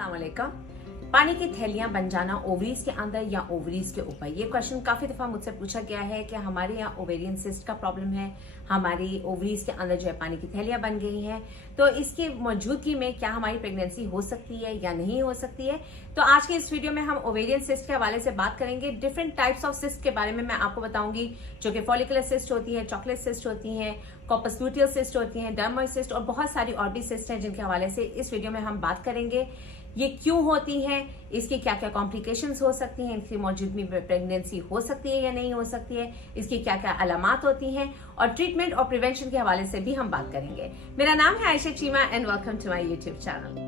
अस्सलामुअलैकुम। पानी की थैलियां बन जाना ओवरीज के अंदर या ओवरीज के ऊपर, ये क्वेश्चन काफी दफा मुझसे पूछा गया है कि हमारे यहाँ ओवेरियन सिस्ट का प्रॉब्लम है, हमारी ओवरीज के अंदर जो है पानी की थैलियां बन गई हैं, तो इसकी मौजूदगी में क्या हमारी प्रेगनेंसी हो सकती है या नहीं हो सकती है। तो आज के इस वीडियो में हम ओवेरियन सिस्ट के हवाले से बात करेंगे। डिफरेंट टाइप्स ऑफ सिस्ट के बारे में मैं आपको बताऊंगी, जो कि फॉलिकुलर सिस्ट होती है, चॉकलेट सिस्ट होती है, कॉर्पस लूटियल सिस्ट होती है, डर्मोइड सिस्ट और बहुत सारी और भी सिस्ट हैं जिनके हवाले से इस वीडियो में हम बात करेंगे। ये क्यों होती हैं, इसकी क्या क्या कॉम्प्लिकेशंस हो सकती हैं, इनकी मौजूदगी में प्रेगनेंसी हो सकती है या नहीं हो सकती है, इसकी क्या क्या अलामात होती हैं और ट्रीटमेंट और प्रिवेंशन के हवाले से भी हम बात करेंगे। मेरा नाम है Ayesha Cheema and welcome to my YouTube channel.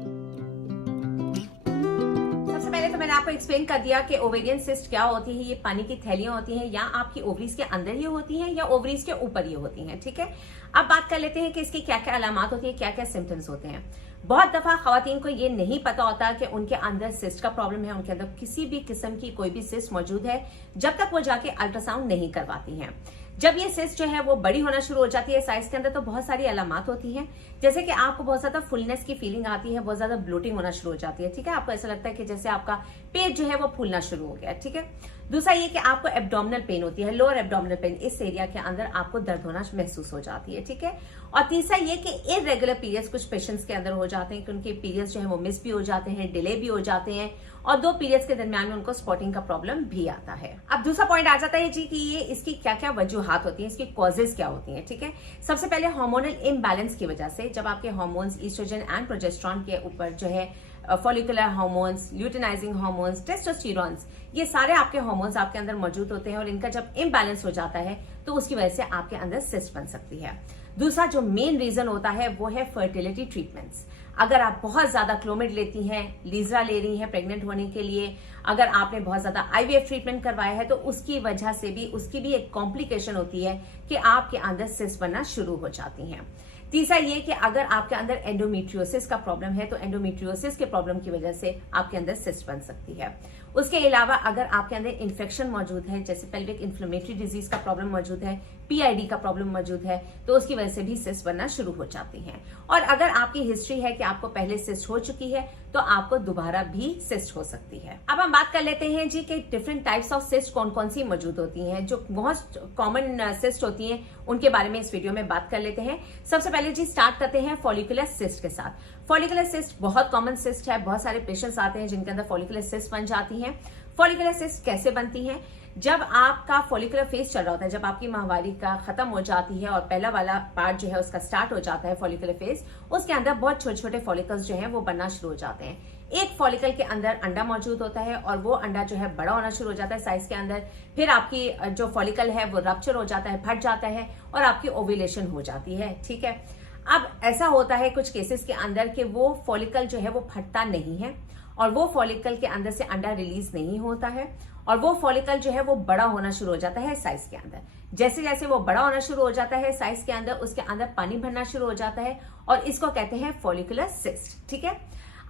सबसे पहले तो मैंने आपको एक्सप्लेन कर दिया कि ओवेरियन सिस्ट क्या होती है। ये पानी की थैलियां होती हैं, या आपकी ओवरीज के अंदर ये होती हैं या ओवरीज के ऊपर ये होती हैं। ठीक है, अब बात कर लेते हैं कि इसकी क्या क्या अलामात होती है, क्या क्या सिम्टम्स होते हैं। बहुत दफा खवातीन को ये नहीं पता होता कि उनके अंदर सिस्ट का प्रॉब्लम है, उनके अंदर किसी भी किस्म की कोई भी सिस्ट मौजूद है, जब तक वो जाके अल्ट्रासाउंड नहीं करवाती हैं। जब ये सिस्ट जो है वो बड़ी होना शुरू हो जाती है साइज के अंदर, तो बहुत सारी अलामात होती हैं, जैसे कि आपको बहुत ज्यादा फुलनेस की फीलिंग आती है, बहुत ज्यादा ब्लोटिंग होना शुरू हो जाती है। ठीक है, आपको ऐसा लगता है कि जैसे आपका पेट जो है वो फूलना शुरू हो गया। ठीक है, दूसरा ये कि आपको एब्डोमिनल पेन होती है, लोअर एब्डोमिनल पेन, इस एरिया के अंदर आपको दर्द होना महसूस हो जाती है। ठीक है, और तीसरा ये कि इरेगुलर पीरियड्स कुछ पेशेंट्स के अंदर हो जाते हैं कि उनके पीरियड्स जो है वो मिस भी हो जाते हैं, डिले भी हो जाते हैं, और दो पीरियड्स के दरमियान में उनको स्पॉटिंग का प्रॉब्लम भी आता है। अब दूसरा पॉइंट आ जाता है जी कि ये इसकी क्या क्या वजूहात होती हैं, इसकी कॉजेज क्या होती हैं। ठीक है, सबसे पहले हार्मोनल इम्बैलेंस की वजह से, जब आपके हार्मोन्स ईस्ट्रोजन एंड प्रोजेस्टेरॉन के ऊपर जो है फॉलिकुलर हार्मोन्स, ल्यूटिनाइजिंग हार्मोन्स, टेस्टोस्टेरॉन्स, ये सारे आपके हार्मोन्स आपके अंदर मौजूद होते हैं, और इनका जब इम्बैलेंस हो जाता है तो उसकी वजह से आपके अंदर सिस्ट बन सकती है। दूसरा जो मेन रीजन होता है वो है फर्टिलिटी ट्रीटमेंट्स। अगर आप बहुत ज्यादा क्लोमिड लेती हैं, लीजरा ले रही हैं प्रेग्नेंट होने के लिए, अगर आपने बहुत ज्यादा आईवीएफ ट्रीटमेंट करवाया है, तो उसकी वजह से भी उसकी भी एक कॉम्प्लिकेशन होती है कि आपके अंदर सिस्ट बनना शुरू हो जाती हैं। तीसरा ये कि अगर आपके अंदर एंडोमेट्रियोसिस का प्रॉब्लम है, तो एंडोमेट्रियोसिस के प्रॉब्लम की वजह से आपके अंदर सिस्ट बन सकती है। उसके अलावा अगर आपके अंदर इन्फेक्शन मौजूद है, जैसे पेल्विक इन्फ्लेमेटरी डिजीज का प्रॉब्लम मौजूद है, पीआईडी का प्रॉब्लम मौजूद है, तो उसकी वजह से भी सिस्ट बनना शुरू हो जाती हैं। और अगर आपकी हिस्ट्री है कि आपको पहले सिस्ट हो चुकी है, तो आपको दोबारा भी सिस्ट हो सकती है। अब हम बात कर लेते हैं जी कि डिफरेंट टाइप्स ऑफ सिस्ट कौन कौन सी मौजूद होती हैं। जो मोस्ट कॉमन सिस्ट होती हैं उनके बारे में इस वीडियो में बात कर लेते हैं। सबसे पहले जी स्टार्ट करते हैं फॉलिकुलर सिस्ट के साथ। फॉलिकुलर सिस्ट बहुत कॉमन सिस्ट है, बहुत सारे पेशेंट्स आते हैं जिनके अंदर फॉलिकुलर सिस्ट बन जाती हैं। फॉलिकुलर सिस्ट कैसे बनती हैं? जब आपका फॉलिकुलर फेज चल रहा होता है, जब आपकी माहवारी का खत्म हो जाती है और पहला वाला पार्ट जो है उसका स्टार्ट हो जाता है फॉलिकुलर फेज, उसके अंदर बहुत छोटे छोटे फॉलिकल्स जो हैं वो बनना शुरू हो जाते हैं। एक फॉलिकल के अंदर अंडा मौजूद होता है और वो अंडा जो है बड़ा होना शुरू हो जाता है साइज के अंदर। फिर आपकी जो फॉलिकल है वो रप्चर हो जाता है, फट जाता है और आपकी ओव्यूलेशन हो जाती है। ठीक है, अब ऐसा होता है कुछ केसेस के अंदर कि वो फॉलिकल जो है वो फटता नहीं है और वो फॉलिकल के अंदर से अंडा रिलीज नहीं होता है, और वो फॉलिकल जो है वो बड़ा होना शुरू हो जाता है साइज के अंदर। जैसे जैसे वो बड़ा होना शुरू हो जाता है साइज के अंदर, उसके अंदर पानी भरना शुरू हो जाता है और इसको कहते हैं फॉलिकुलर सिस्ट। ठीक है,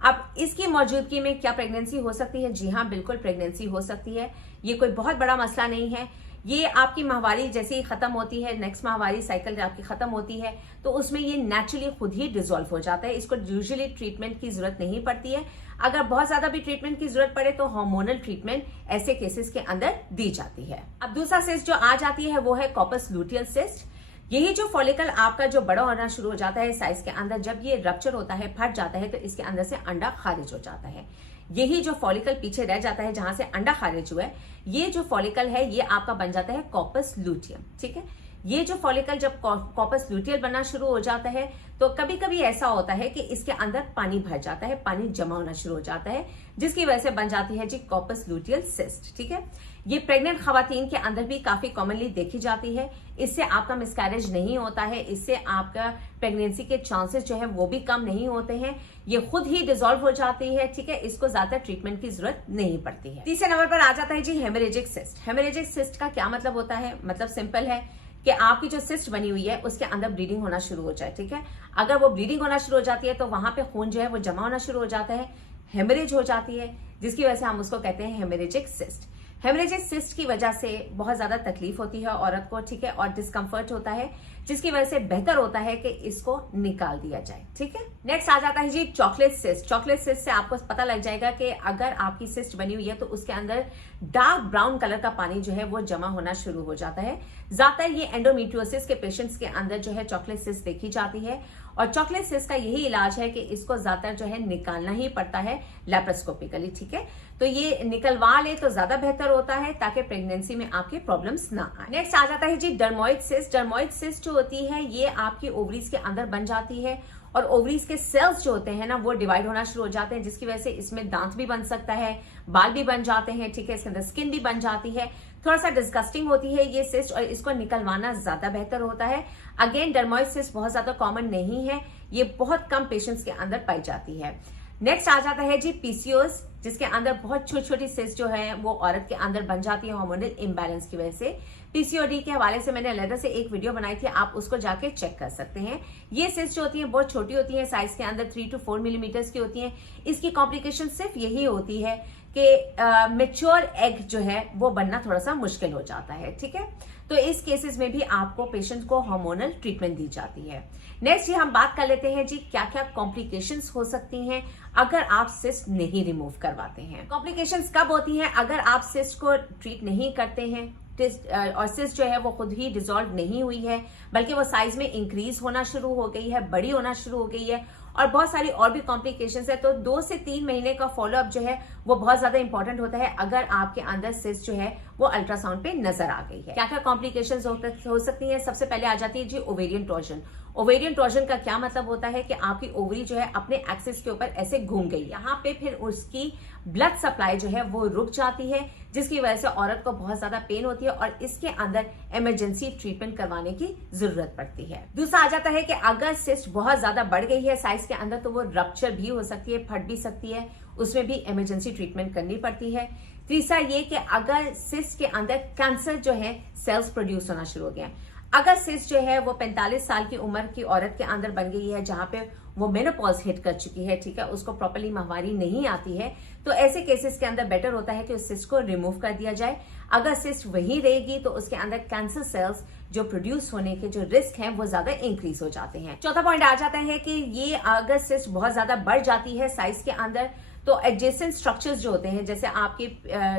अब इसकी मौजूदगी में क्या प्रेगनेंसी हो सकती है? जी हाँ, बिल्कुल प्रेगनेंसी हो सकती है। ये कोई बहुत बड़ा मसला नहीं है। ये आपकी माहवारी जैसे ही खत्म होती है, नेक्स्ट माहवारी साइकिल आपकी खत्म होती है, तो उसमें ये नेचुरली खुद ही डिसॉल्व हो जाता है। इसको यूजुअली ट्रीटमेंट की जरूरत नहीं पड़ती है। अगर बहुत ज्यादा भी ट्रीटमेंट की जरूरत पड़े तो हार्मोनल ट्रीटमेंट ऐसे केसेस के अंदर दी जाती है। अब दूसरा सिस्ट जो आ जाती है वो है कॉर्पस लूटियल सिस्ट। यही जो फॉलिकल आपका जो बड़ा होना शुरू हो जाता है साइज के अंदर, जब ये रप्चर होता है, फट जाता है, तो इसके अंदर से अंडा खारिज हो जाता है। यही जो फॉलिकल पीछे रह जाता है जहां से अंडा खारिज हुआ है, ये जो फॉलिकल है ये आपका बन जाता है कॉर्पस लूटियम। ठीक है, ये जो फॉलिकल जब कॉर्पस लूटियल बनना शुरू हो जाता है, तो कभी कभी ऐसा होता है कि इसके अंदर पानी भर जाता है, पानी जमा होना शुरू हो जाता है, जिसकी वजह से बन जाती है जी कॉर्पस लूटियल सिस्ट। ठीक है, ये प्रेग्नेंट खवातीन के अंदर भी काफी कॉमनली देखी जाती है। इससे आपका मिसकैरेज नहीं होता है, इससे आपका प्रेगनेंसी के चांसेस जो है वो भी कम नहीं होते हैं, ये खुद ही डिसॉल्व हो जाती है। ठीक है, इसको ज्यादा ट्रीटमेंट की जरूरत नहीं पड़ती है। तीसरे नंबर पर आ जाता है जी हेमरेजिक सिस्ट। हेमरेजिक सिस्ट का क्या मतलब होता है? मतलब सिंपल है कि आपकी जो सिस्ट बनी हुई है उसके अंदर ब्लीडिंग होना शुरू हो जाए। ठीक है, अगर वो ब्लीडिंग होना शुरू हो जाती है तो वहां पे खून जो है वो जमा होना शुरू हो जाता है, हेमरेज हो जाती है, जिसकी वजह से हम उसको कहते हैं हेमरेजिक सिस्ट। हेमरेजिक सिस्ट की वजह से बहुत ज्यादा तकलीफ होती है औरत को, ठीक है, और डिस्कम्फर्ट होता है, जिसकी वजह से बेहतर होता है कि इसको निकाल दिया जाए, ठीक है। नेक्स्ट आ जाता है जी चॉकलेट सिस्ट। चॉकलेट सिस्ट से आपको पता लग जाएगा कि अगर आपकी सिस्ट बनी हुई है तो उसके अंदर डार्क ब्राउन कलर का पानी जो है वो जमा होना शुरू हो जाता है। ज्यादातर ये एंडोमेट्रियोसिस के पेशेंट्स के अंदर जो है चॉकलेट सिस्ट देखी जाती है, और चॉकलेट सिस्ट का यही इलाज है कि इसको ज्यादातर जो है निकालना ही पड़ता है लैप्रोस्कोपिकली, ठीक है। तो ये निकलवा ले तो ज्यादा बेहतर होता है ताकि प्रेगनेंसी में आपके प्रॉब्लम्स ना आए। नेक्स्ट आ जाता है जी डर्मोइड सिस्ट। डर्मोइड सिस्ट जो होती है ये आपकी ओवरीज के अंदर बन जाती है, और ओवरीज के सेल्स जो होते हैं ना वो डिवाइड होना शुरू हो जाते हैं, जिसकी वजह से इसमें दांत भी बन सकता है, बाल भी बन जाते हैं, ठीक है, इसके अंदर स्किन भी बन जाती है। थोड़ा सा डिस्गस्टिंग होती है ये सिस्ट, और इसको निकलवाना ज्यादा बेहतर होता है। अगेन डर्मोइड सिस्ट बहुत ज्यादा कॉमन नहीं है, ये बहुत कम पेशेंट्स के अंदर पाई जाती है। नेक्स्ट आ जाता है जी पीसीओएस, जिसके अंदर बहुत छोटी छोटी सिस्ट जो है वो औरत के अंदर बन जाती है हार्मोनल इम्बैलेंस की वजह से। पीसीओडी के हवाले से मैंने अलग से एक वीडियो बनाई थी, आप उसको जाके चेक कर सकते हैं। ये सिस्ट जो होती है बहुत छोटी होती है, साइज के अंदर 3 to 4 मिलीमीटर की होती है। इसकी कॉम्प्लिकेशन सिर्फ यही होती है कि मेच्योर एग जो है वो बनना थोड़ा सा मुश्किल हो जाता है, ठीक है। तो इस केसेस में भी आपको पेशेंट को हार्मोनल ट्रीटमेंट दी जाती है। नेक्स्ट ये हम बात कर लेते हैं जी क्या क्या कॉम्प्लिकेशंस हो सकती हैं अगर आप सिस्ट नहीं रिमूव करवाते हैं। कॉम्प्लिकेशंस कब होती हैं? अगर आप सिस्ट को ट्रीट नहीं करते हैं और सिस्ट जो है वो खुद ही डिसॉल्व नहीं हुई है, बल्कि वो साइज में इंक्रीज होना शुरू हो गई है, बड़ी होना शुरू हो गई है, और बहुत सारी और भी कॉम्प्लिकेशंस है, तो 2 से 3 महीने का फॉलोअप जो है वो बहुत ज्यादा इंपॉर्टेंट होता है अगर आपके अंदर सिस्ट जो है वो अल्ट्रासाउंड पे नजर आ गई है। क्या क्या कॉम्प्लिकेशंस हो सकती है? सबसे पहले आ जाती है जी ओवेरियन टॉर्जन। ओवेरियन टॉर्जन का क्या मतलब होता है कि आपकी ओवरी जो है अपने एक्सिस के ऊपर ऐसे घूम गई, यहाँ पे फिर उसकी ब्लड सप्लाई जो है वो रुक जाती है, जिसकी वजह से औरत को बहुत ज्यादा पेन होती है और इसके अंदर इमरजेंसी ट्रीटमेंट करवाने की जरूरत पड़ती है। दूसरा आ जाता है कि अगर सिस्ट बहुत ज्यादा बढ़ गई है साइज के अंदर तो वो रप्चर भी हो सकती है, फट भी सकती है, उसमें भी इमरजेंसी ट्रीटमेंट करनी पड़ती है। तीसरा ये कि अगर सिस्ट के अंदर कैंसर जो है सेल्स प्रोड्यूस होना शुरू हो गया, अगर सिस्ट जो है वो 45 साल की उम्र की औरत के अंदर बन गई है जहां पे वो मेनोपॉज हिट कर चुकी है, ठीक है, उसको प्रॉपर्ली माहवारी नहीं आती है, तो ऐसे केसेस के अंदर बेटर होता है कि उस सिस्ट को रिमूव कर दिया जाए। अगर सिस्ट वही रहेगी तो उसके अंदर कैंसर सेल्स जो प्रोड्यूस होने के जो रिस्क हैं वो ज्यादा इंक्रीज हो जाते हैं। चौथा पॉइंट आ जाता है कि ये अगर सिस्ट बहुत ज्यादा बढ़ जाती है साइज के अंदर तो एडजेसेंट स्ट्रक्चर्स जो होते हैं, जैसे आपकी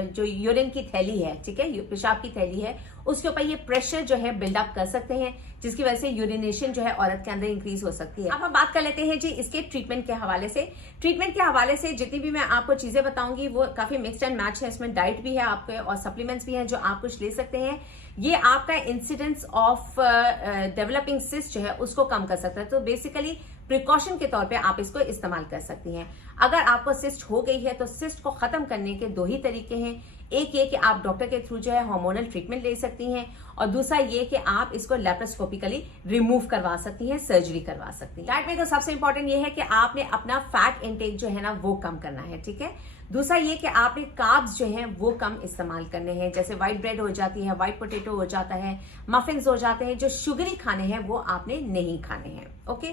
जो यूरिन की थैली है, ठीक है, पेशाब की थैली है, उसके ऊपर ये प्रेशर जो है बिल्डअप कर सकते हैं, जिसकी वजह से यूरिनेशन जो है औरत के अंदर इंक्रीज हो सकती है। अब हम बात कर लेते हैं जी इसके ट्रीटमेंट के हवाले से। ट्रीटमेंट के हवाले से जितनी भी मैं आपको चीजें बताऊंगी वो काफी मिक्स एंड मैच है, इसमें डाइट भी है आपके और सप्लीमेंट्स भी हैं जो आप कुछ ले सकते हैं। ये आपका इंसिडेंस ऑफ डेवलपिंग सिस्ट जो है उसको कम कर सकता है, तो बेसिकली प्रिकॉशन के तौर पे आप इसको इस्तेमाल कर सकती हैं। अगर आपको सिस्ट हो गई है तो सिस्ट को खत्म करने के 2 ही तरीके हैं, एक ये कि आप डॉक्टर के थ्रू जो है हार्मोनल ट्रीटमेंट ले सकती हैं, और दूसरा ये कि आप इसको लैप्रोस्कोपिकली रिमूव करवा सकती हैं, सर्जरी करवा सकती हैं। डाइट में तो सबसे इंपॉर्टेंट ये है कि आपने अपना फैट इंटेक जो है ना वो कम करना है, ठीक है। दूसरा ये कि आपने कार्ब्स जो हैं वो कम इस्तेमाल करने हैं, जैसे व्हाइट ब्रेड हो जाती है, व्हाइट पोटैटो हो जाता है, मफिन्स हो जाते हैं, जो शुगरी खाने हैं वो आपने नहीं खाने हैं, ओके।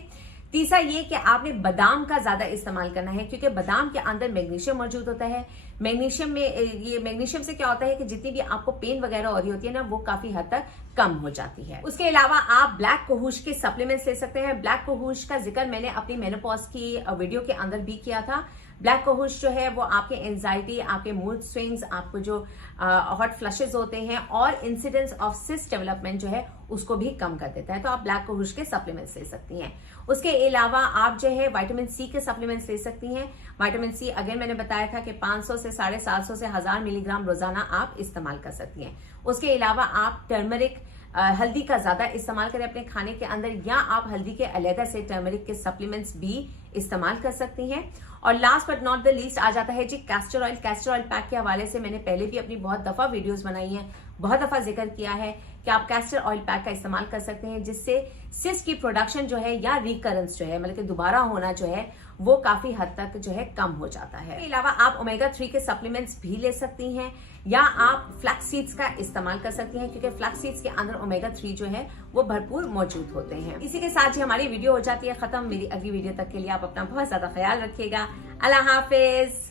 तीसरा ये कि आपने बादाम का ज्यादा इस्तेमाल करना है, क्योंकि बादाम के अंदर मैग्नीशियम मौजूद होता है। मैग्नीशियम में ये मैग्नीशियम से क्या होता है कि जितनी भी आपको पेन वगैरह हो रही होती है ना वो काफी हद तक कम हो जाती है। उसके अलावा आप ब्लैक कोहूश के सप्लीमेंट्स ले सकते हैं। ब्लैक कोहूश का जिक्र मैंने अपनी मेनोपॉज की वीडियो के अंदर भी किया था। ब्लैक कोहूश जो है वो आपके एंजाइटी, आपके मूड स्विंग्स, आपको जो हॉट फ्लशेस होते हैं और इंसिडेंस ऑफ सिस्ट डेवलपमेंट जो है उसको भी कम कर देता है, तो आप ब्लैक कोहूश के सप्लीमेंट्स ले सकती हैं। उसके अलावा आप जो है विटामिन सी के सप्लीमेंट्स ले सकती हैं। विटामिन सी अगेन मैंने बताया था कि 500 से 750 से 1000 मिलीग्राम रोजाना आप इस्तेमाल कर सकती हैं। उसके अलावा आप टर्मरिक हल्दी का ज्यादा इस्तेमाल करें अपने खाने के अंदर, या आप हल्दी के अलग से टर्मरिक के सप्लीमेंट्स भी इस्तेमाल कर सकती हैं। और last but not the least आ जाता है जी castor oil. Castor oil pack के हवाले से मैंने पहले भी अपनी बहुत दफा वीडियोस बनाई हैं, बहुत दफा जिक्र किया है कि आप कैस्टर ऑयल पैक का इस्तेमाल कर सकते हैं, जिससे सिस्ट की प्रोडक्शन जो है या रिकरेंस जो है मतलब कि दोबारा होना जो है वो काफी हद तक जो है कम हो जाता है। इसके अलावा आप ओमेगा 3 के सप्लीमेंट्स भी ले सकती हैं, या आप फ्लैक्स सीड्स का इस्तेमाल कर सकती हैं, क्योंकि फ्लैक्स सीड्स के अंदर ओमेगा 3 जो है वो भरपूर मौजूद होते हैं। इसी के साथ ही हमारी वीडियो हो जाती है खत्म। मेरी अगली वीडियो तक के लिए आप अपना बहुत ज्यादा ख्याल रखिएगा। अल्लाह हाफिज।